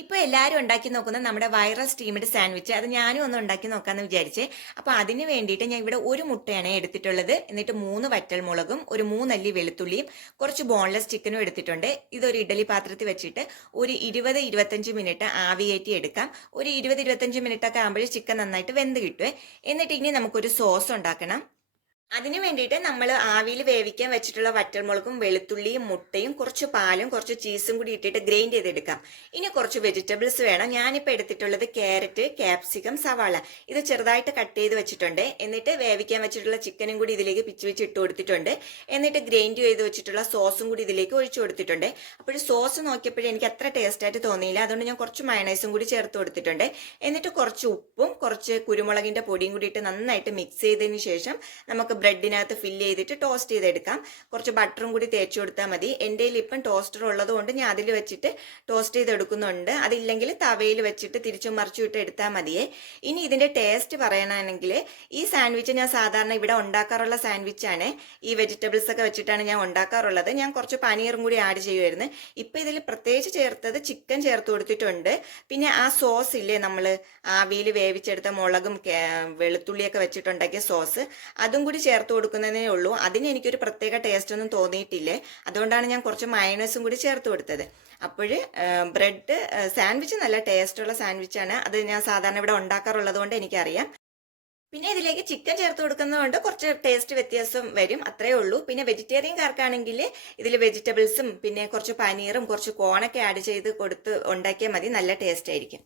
ഇപ്പൊ എല്ലാവരും ഉണ്ടാക്കി നോക്കുന്ന നമ്മുടെ വൈറൽ സ്റ്റീംഡ് സാൻഡ്വിച്ച് അത് ഞാനും ഒന്ന് ഉണ്ടാക്കി നോക്കാന്ന് വിചാരിച്ചേ. അപ്പൊ അതിന് വേണ്ടിയിട്ട് ഞാൻ ഇവിടെ ഒരു മുട്ടയാണ് എടുത്തിട്ടുള്ളത്. എന്നിട്ട് 3 വറ്റൽമുളകും ഒരു 3 അല്ലി വെളുത്തുള്ളിയും കുറച്ച് ബോൺലെസ് ചിക്കനും എടുത്തിട്ടുണ്ട്. ഇതൊരു ഇഡലി പാത്രത്തിൽ വെച്ചിട്ട് ഒരു 20-25 മിനിറ്റ് ആവിയേറ്റി എടുക്കാം. ഒരു 20-25 മിനിറ്റ് ഒക്കെ ആകുമ്പോഴേ ചിക്കൻ നന്നായിട്ട് വെന്ത് കിട്ടുവേ. എന്നിട്ട് ഇനി നമുക്കൊരു സോസ് ഉണ്ടാക്കണം. അതിന് വേണ്ടിയിട്ട് നമ്മൾ ആവിയിൽ വേവിക്കാൻ വെച്ചിട്ടുള്ള വറ്റൽമുളകും വെളുത്തുള്ളിയും മുട്ടയും കുറച്ച് പാലും കുറച്ച് ചീസും കൂടി ഇട്ടിട്ട് ഗ്രൈൻഡ് ചെയ്തെടുക്കാം. ഇനി കുറച്ച് വെജിറ്റബിൾസ് വേണം. ഞാനിപ്പോൾ എടുത്തിട്ടുള്ളത് ക്യാരറ്റ്, ക്യാപ്സിക്കം, സവാള. ഇത് ചെറുതായിട്ട് കട്ട് ചെയ്ത് വെച്ചിട്ടുണ്ട്. എന്നിട്ട് വേവിക്കാൻ വെച്ചിട്ടുള്ള ചിക്കനും കൂടി ഇതിലേക്ക് പിച്ച് വെച്ച് ഇട്ട് കൊടുത്തിട്ടുണ്ട്. എന്നിട്ട് ഗ്രൈൻഡ് ചെയ്ത് വെച്ചിട്ടുള്ള സോസും കൂടി ഇതിലേക്ക് ഒഴിച്ചു കൊടുത്തിട്ടുണ്ട്. അപ്പോൾ സോസ് നോക്കിയപ്പോഴേ എനിക്ക് അത്ര ടേസ്റ്റ് ആയിട്ട് തോന്നിയില്ല. അതുകൊണ്ട് ഞാൻ കുറച്ച് മയണൈസും കൂടി ചേർത്ത് കൊടുത്തിട്ടുണ്ട്. എന്നിട്ട് കുറച്ച് ഉപ്പും കുറച്ച് കുരുമുളകിന്റെ പൊടിയും കൂടി ഇട്ട് നന്നായിട്ട് മിക്സ് ചെയ്തതിന് ശേഷം നമുക്ക് ബ്രെഡിനകത്ത് ഫില്ല് ചെയ്തിട്ട് ടോസ്റ്റ് ചെയ്തെടുക്കാം. കുറച്ച് ബട്ടറും കൂടി തേച്ച് കൊടുത്താൽ മതി. എൻ്റെ കയ്യിൽ ഇപ്പം ടോസ്റ്റർ ഉള്ളത് കൊണ്ട് ഞാൻ അതിൽ വെച്ചിട്ട് ടോസ്റ്റ് ചെയ്തെടുക്കുന്നുണ്ട്. അതില്ലെങ്കിൽ തവയിൽ വെച്ചിട്ട് തിരിച്ചും മറിച്ചും ഇട്ട് എടുത്താൽ മതിയേ. ഇനി ഇതിൻ്റെ ടേസ്റ്റ് പറയണമെങ്കിൽ ഈ സാൻഡ്വിച്ച് ഞാൻ സാധാരണ ഇവിടെ ഉണ്ടാക്കാറുള്ള സാൻഡ്വിച്ചാണ്. ഈ വെജിറ്റബിൾസ് ഒക്കെ വെച്ചിട്ടാണ് ഞാൻ ഉണ്ടാക്കാറുള്ളത്. ഞാൻ കുറച്ച് പനീറും കൂടി ആഡ് ചെയ്യുമായിരുന്നു. ഇപ്പം ഇതിൽ പ്രത്യേകിച്ച് ചേർത്തത് ചിക്കൻ ചേർത്ത് കൊടുത്തിട്ടുണ്ട്. പിന്നെ ആ സോസ് ഇല്ലേ, നമ്മൾ ആവിയിൽ വേവിച്ചെടുത്ത മുളകും വെളുത്തുള്ളിയൊക്കെ വെച്ചിട്ടുണ്ടാക്കിയ സോസ്, അതും കൂടി ചേർത്ത് കൊടുക്കുന്നതേ ഉള്ളൂ. അതിന് എനിക്കൊരു പ്രത്യേക ടേസ്റ്റ് ഒന്നും തോന്നിയിട്ടില്ലേ. അതുകൊണ്ടാണ് ഞാൻ കുറച്ച് മയണൈസും കൂടി ചേർത്ത് കൊടുത്തത്. അപ്പോൾ ബ്രെഡ് സാൻഡ്വിച്ച് നല്ല ടേസ്റ്റുള്ള സാൻഡ്വിച്ചാണ്. അത് ഞാൻ സാധാരണ ഇവിടെ ഉണ്ടാക്കാറുള്ളത് കൊണ്ട് എനിക്കറിയാം. പിന്നെ ഇതിലേക്ക് ചിക്കൻ ചേർത്ത് കൊടുക്കുന്നതുകൊണ്ട് കുറച്ച് ടേസ്റ്റ് വ്യത്യാസം വരും, അത്രേ ഉള്ളൂ. പിന്നെ വെജിറ്റേറിയൻകാർക്കാണെങ്കിൽ ഇതിൽ വെജിറ്റബിൾസും പിന്നെ കുറച്ച് പനീറും കുറച്ച് കോണൊക്കെ ആഡ് ചെയ്ത് കൊടുത്ത് ഉണ്ടാക്കിയാൽ മതി. നല്ല ടേസ്റ്റ് ആയിരിക്കും.